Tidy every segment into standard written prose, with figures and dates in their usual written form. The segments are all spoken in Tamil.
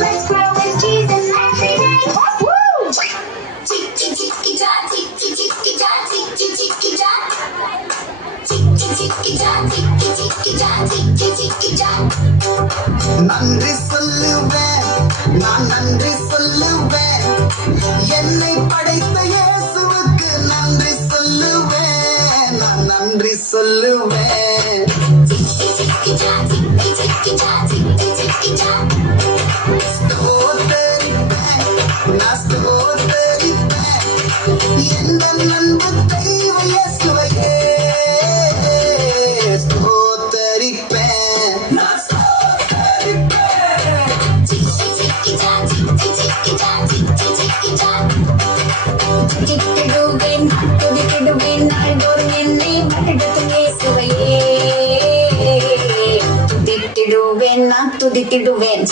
Let's grow with Jesus every day. Woo! நன்றி சொல்லுவேன், நான் நன்றி சொல்லுவேன், என்னை படைத்த இயேசுவுக்கு நன்றி சொல்லுவேன், நான் நன்றி சொல்லுவேன். ஸ்தோத்தரிப்பேன், நான் ஸ்தோத்தரிப்பேன், எந்த நண்பு தெய்வ இயேசுவையே ஸ்தோத்தரிப்பேன், நான் துதித்திடுவேன், துதித்திடுவேன், நாள்தோறும் என்னை வழிநடத்தும் இயேசுவையே. துதித்திடுவேன், நான் துதித்திடுவேன்.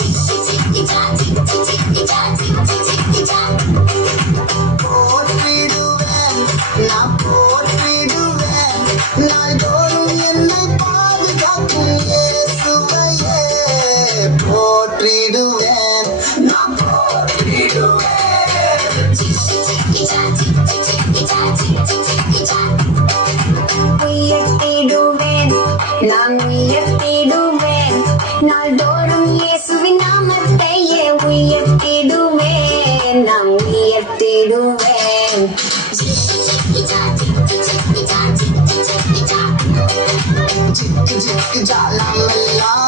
போற்றிடுவேன், நான் போற்றிடுவேன், நாள்தோறும் என்னை பாதுகாக்கும் இயேசுவையே போற்றிடுவேன், நான் போற்றிடுவேன். உயர்த்திடுவேன், நான் உயர்த்திடுவேன், நாள்தோறும் இயேசுவின் நாமத்தையே உயர்த்திடுவேன், நான் உயர்த்திடுவேன். ஜிக்கு ஜிக்கு ஜாலாம் எல்லாம்